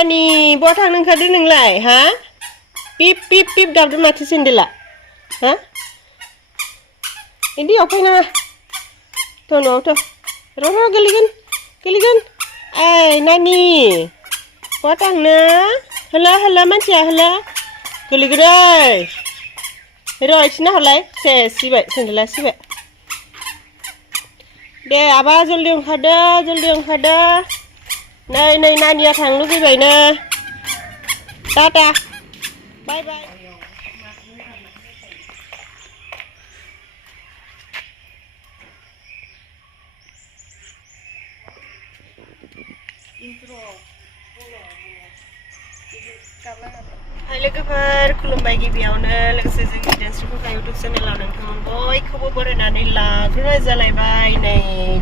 रानी बहा थांनो ओंखारदों नोंलाय हा पिप पिप पिप गाबदों माथो सेन्देला हा इदियाव फैनाङा थ' न'आवथ' र' गोलैगोन ओइ नानि बहा थांनो होला मानसिया होला गोलैगोन ओइ र' इथिना हरलाय सिबाय सेन्देला सिबाय दे आबा जल्दि ओंखारदो नै नानिया थांनो लुगैबायनो टाटा बाय बाय हाय लोगोफोर खुलुमबाय गिबियावनो लोगोसे जोंनि डेन्सफोरखौ इउटुब चेनेलाव नोंथांमोन बयखौबो बरायनानै लाग्रोनाय जालायबाय नै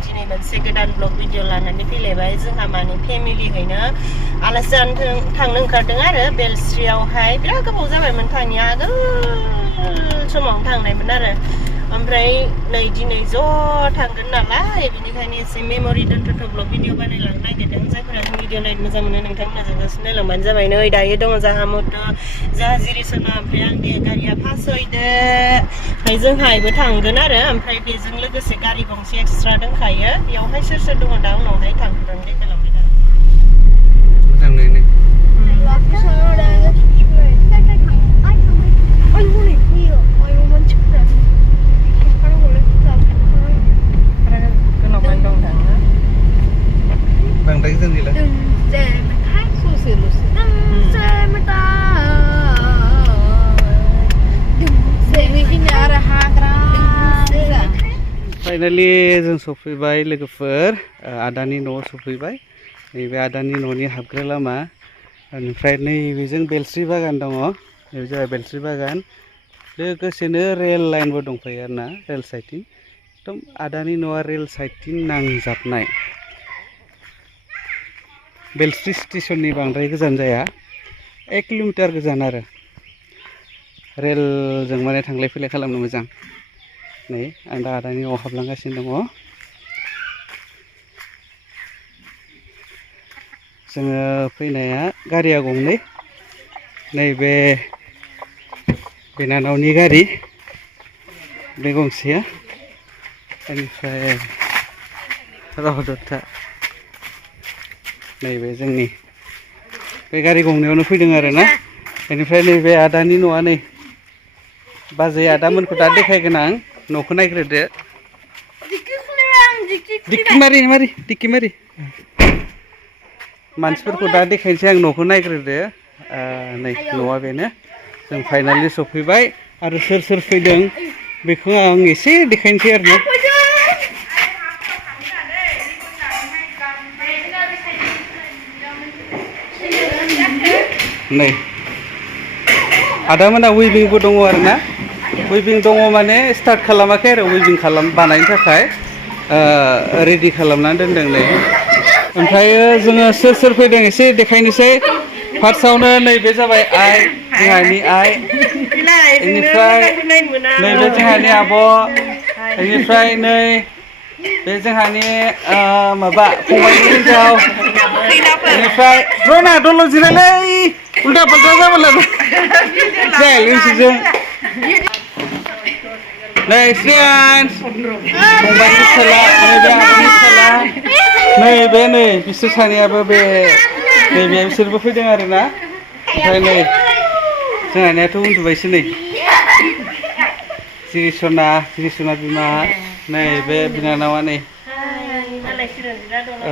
दिनै मोनसे गोदान ब्लग भिडिअ लानानै फैलायबाय जोंहा माने फेमिलियैनो आलासि जानो थांनो ओंखारदों आरो बेलस्रियावहाय बिराद गोबाव जाबायमोन थांनाया आगोल समावनो थांनायमोन आरो ओमफ्राय नै दिनै ज' थांगोन नालाय बेनिखायनो एसे मेम'रि दोनथ'थ' ब्लग भिडिअ बानायलांनो नागिरदों जायफोरा जों भिडिअ नायनो मोजां मोनो नोंथांमोना जोंहासो नायलांबानो जाबाय नै दायो दङ जोंहा मथ' जोंहा जिरिसना ओमफ्राय आंनि गारिया फासयदो ओमफ्राय जोंहाबो थांगोन आरो ओमफ्राय बेजों लोगोसे गारि गंसे एक्सट्रा दंखायो बेयावहाय सोर दङ दा उनावहाय थांगोन देखायलांबाय दा मोजाङैनो बांद्राय गोजान गैला फाइनालि जों सफैबाय लोगोफोर आदानि न'आव सफैबाय नैबे आदानि न'नि हाबग्रा लामा ओमफ्राय नैबेजों बेलस्रि बागान दङ नैबे जाबाय बेलस्रि बागान लोगोसेनो रेल लाइनबो दंफायो आरोना रेल साइडथिं एकदम आदानि न'आ रेल साइडथिं नांजाबनाय बेलस्रि स्टेसननि बांद्राय गोजान जाया 1 किल'मिटार गोजान आरो रेलजों माने थांलाय फैलाय खालामनो मोजां नै आं दा आदानि न'आव हाबलांगासिनो दङ जोङो फैनाया गारिया गंनै नैबे बिनानावनि गारि बे गंसेया बेनिफ्राय रहदता नैबे जोंनि बे गारि गंनैयावनो फैदों आरोना बेनिफ्राय नैबे आदानि न'आ नै बाजै आदामोनखौ दा देखायगोन आं न'खौ नायग्रोदो दिक्कि मारि मानसिफोरखौ दा देखायनोसै आं न'खौ नायग्रोदो नै न'आ बेनो जों फाइनालि सफैबाय आरो सोर फैदों बेखौ आं एसे देखायनोसै आरोना नै आदामोना उइभिंबो दङ आरोना उइभिं दङ माने स्टार्ट खालामाखै आरो उइभिं बानायनो थाखाय रेडि खालामनानै दोनदों नै ओमफ्राय जोङो सोर फैदों एसे देखायनोसै फार्स्टआवनो नैबे जाबाय आइ जोंहानि आइ बेनिफ्राय नैबे जोंहानि आब' बेनिफ्राय नै बे जोंहानि माबा फंबायनि हिनजाव बेनिफ्राय रना दल' जिरायलै उल्टा पाल्टा जाबाय जायालै नोंसोरजों नै श्रेयान्स फंबायनि फिसाला नैबे आंनि फिसाला नैबे नै बिसोर सानैयाबो बे नैबे बिसोरबो फैदों आरोना ओमफ्राय नै जोंहानियाथ' उन्दुबायसो नै जिरिसना बिमा नै बे बिनानावा नै औ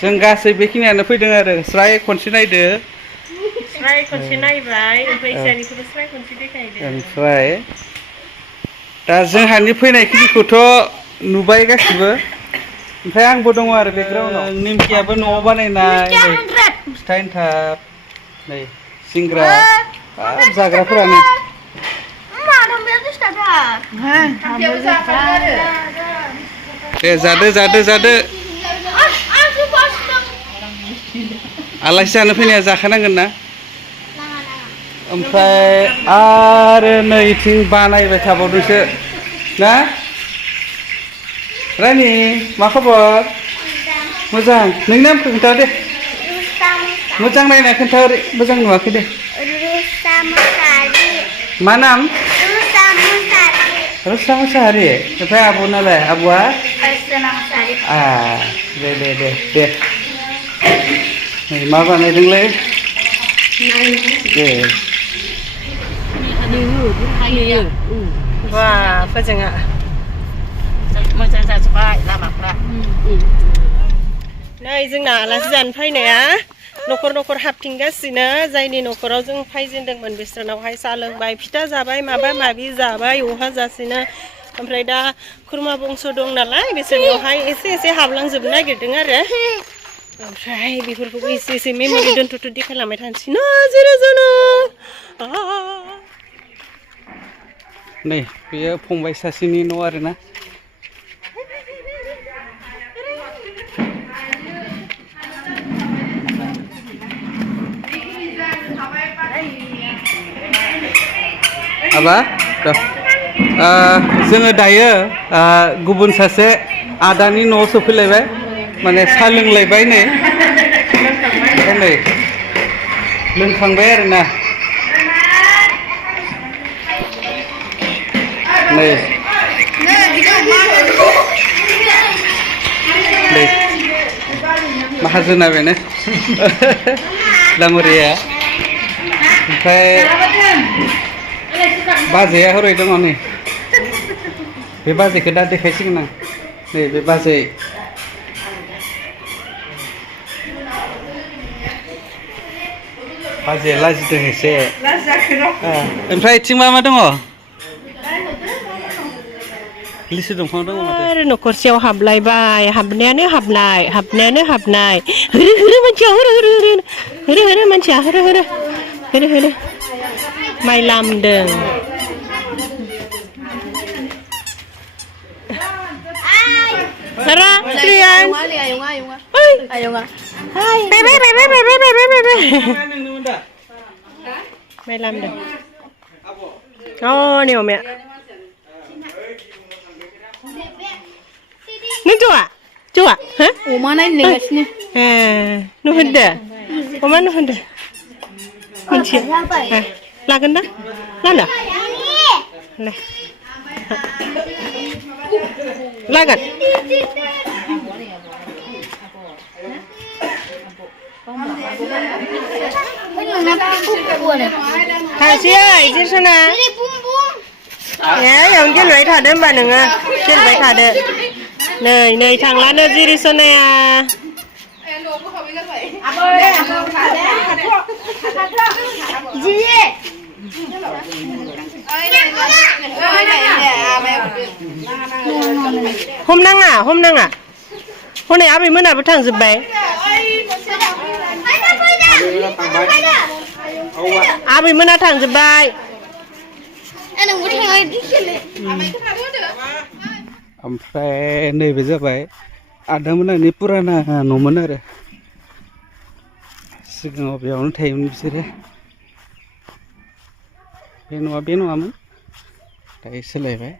जों गासै बेखिनियानो फैदों आरो स्राय खनसे नायदो नायबाय ओमफ्राय दा जोंहानि फैनायखिनिखौथ' नुबाय गासिबो ओमफ्राय आंबो दङ आरो बेकग्राउन्डआव निमकियाबो न'आव बानायनाय फिथा एन्थाब नै सिंग्रा जाग्राफोरानो दे जादो आलासि जानो फैनाया जाखानांगोन ना ओमफ्राय आरो नैथिं बानायबाय थाबावदोंसो ना रानि मा खबर मोजां नोंनि नामखौ खोन्था दे मोजां नायना खोन्था मोजां नुवाखै दे रुसा मुसाहारि मा नाम रुसा मुसाहारि रुसा मुसाहारि ओमफ्राय आब'नालाय आब'आ अर्चना मुसाहारि दे नै मा बानायदोंलै दे wah fojoङा मोजां जाजोब्बाय लामाफ्रा नै जोंना आलासि जानो फैनाया न'खर न'खर हाबथिंगासिनो जायनि न'खराव जों फैजेनदोंमोन बिसोरनावहाय साहा लोंबाय फिथा जाबाय माबा माबि जाबाय अहा जासिनो ओमफ्राय दा खुरमा बंस दं नालाय बिसोरनियावहाय एसे हाबलांजोबनो नागिरदों आरो ओमफ्राय बेफोरखौबो एसे मेम'रि दोनथ'थ' देखायलांबाय थानोसै ना जेरै जोनो नै बेयो फंबाय सासेनि न' आरोना आबा जोङो दायो गुबुन सासे आदानि न'आव सफैलायबाय माने साहा लोंलायबाय नै लोंखांबाय आरोना नै माहाजोना बेनो दाङरिया ओमफ्राय बाजैया हरै दङ नै बे बाजैखौ दा देखायसिगोन आं नै बे बाजै बाजैया लाजिदों एसे ओमफ्राय इथिं मा दङ लिसु दंफां दङ माथो आरो न'खरसेयाव हाबलायबाय हाबनायानो हाबनाय होरो मानसिया होरो मानसिया होरो माइ लामदों Sarah, Trian. Ayunga. Hai. Bebe. Mai lam dah. Oh, ni om ya. Ni Cua? Hah? Oma naik nih sini. Nu henda. Oma nu henda. Kunci. Lagan dah? Landa? Lah. Lagan. Kasih di sana. Ya, yang jelek ada mbak nengah. Jelek ada. Nei thanglaनो जिरि सोनाया हमनाङा हनै आबै मोनाबो थांजोबबाय आबै मोना थांजोबबाय ओमफ्राय नैबे जाबाय आदामोनानि पुराना न'मोन आरो सिगाङाव बेयावनो थायोमोन बिसोरो बे नङामोन दायो सोलायबाय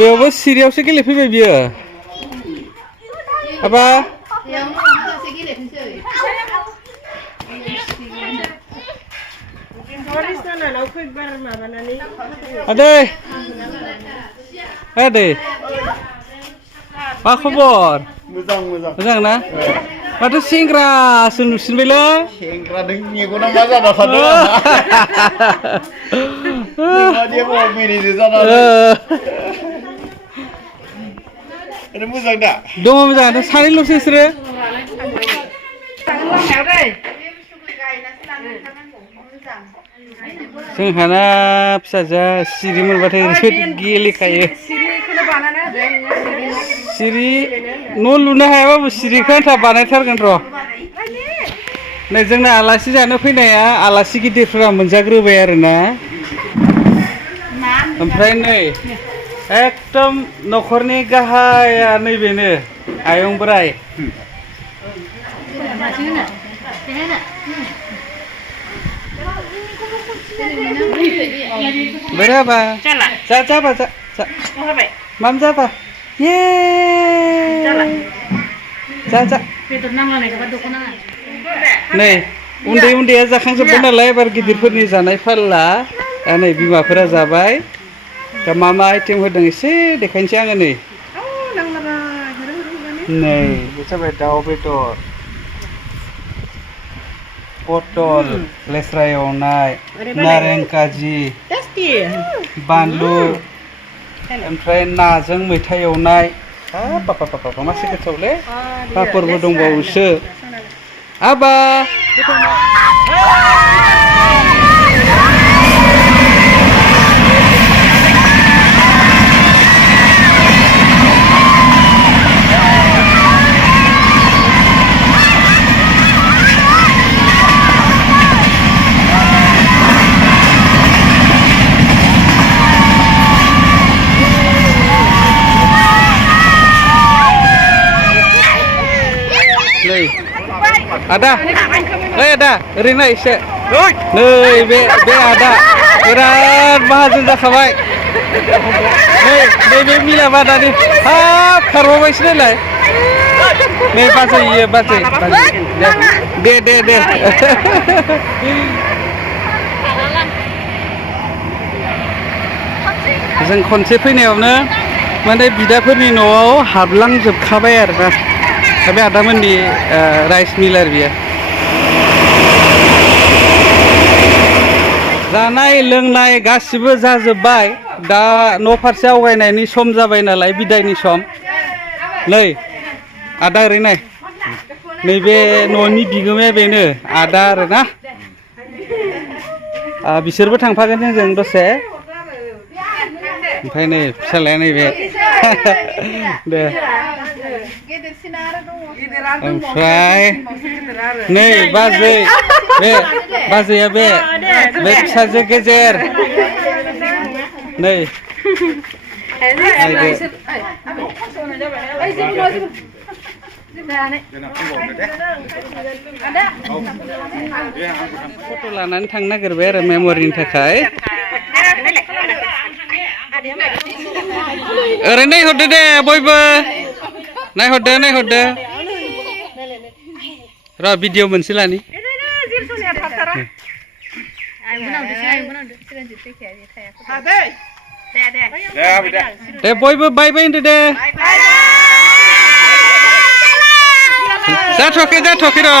बेयावबो सिरियावसो गेलेफैबाय बियो Apa? Ade. Apa kabar? Muzang na? Matu singkra sun bela? Singkra dengi guna maza dah satu. Dia mau mini di sana. Ada muzang tak? Dong muzang ada sari lu sisre. जोंहाना फिसाजोआ सिरि मोनबाथाय गेलेखायो सिरि न' लुनो हायाबाबो सिरिखौ आन्था बानायथारगोन र' नै जोंना आलासि जानो फैनाया आलासि गिदिरफोरा मोनजाग्रोबाय आरोना ओमफ्राय नै एकदम न'खरनि गाहाया नैबेनो आयं बोराय Berapa? Jalan. Apa? Mau apa? Mam apa? Yeay. Cak. नै उन्दैया जाखांजोब्बाय नालाय एबार गिदिरफोरनि जानाय फाल्ला नै बिमाफोरा जाबाय दा मा आइटेम होदों एसे देखायनोसै आङो नै बे जाबाय दाउ बेदर पटल लेस्रा एवनाय नारें काजि बानलु ओमफ्राय नाजों मैथा एवनाय बाबा मासे गोथावलै पापरबो दंबावोसो आबा Ada, oरैनो एसे नै बे आदा बिराद माहाजोन जाखाबाय नै बे मिलाबा दानि हाब खारबावबायसो नालाय नै बाजै दे जों खनसे फैनायावनो माने बिदाफोरनि न'आव हाबलांजोबखाबाय आरोना बे आदामोननि राइस मिलार बियो जानाय लोंनाय गासिबो जाजोब्बाय दा न' फारसे आवगायनायनि सम जाबाय नालाय बिदायनि सम नै आदा ओरै नाय नैबे न'नि बिगोमाया बेनो आदा आरोना बिसोरबो थांफागोन जों दसे ओमफ्राय नै फिसालाया नैबे दे ओमफ्राय नै बाजैया बे फिसाजो गेजेर नै फट' लानानै थांनो नागिरबाय आरो मेम'रिनि थाखाय ओरै नायहरदो दे बयबो नायहरदो र' भिडिअ मोनसे लानि दे बयबो बाय होनदो दे जाथ'वाखै र'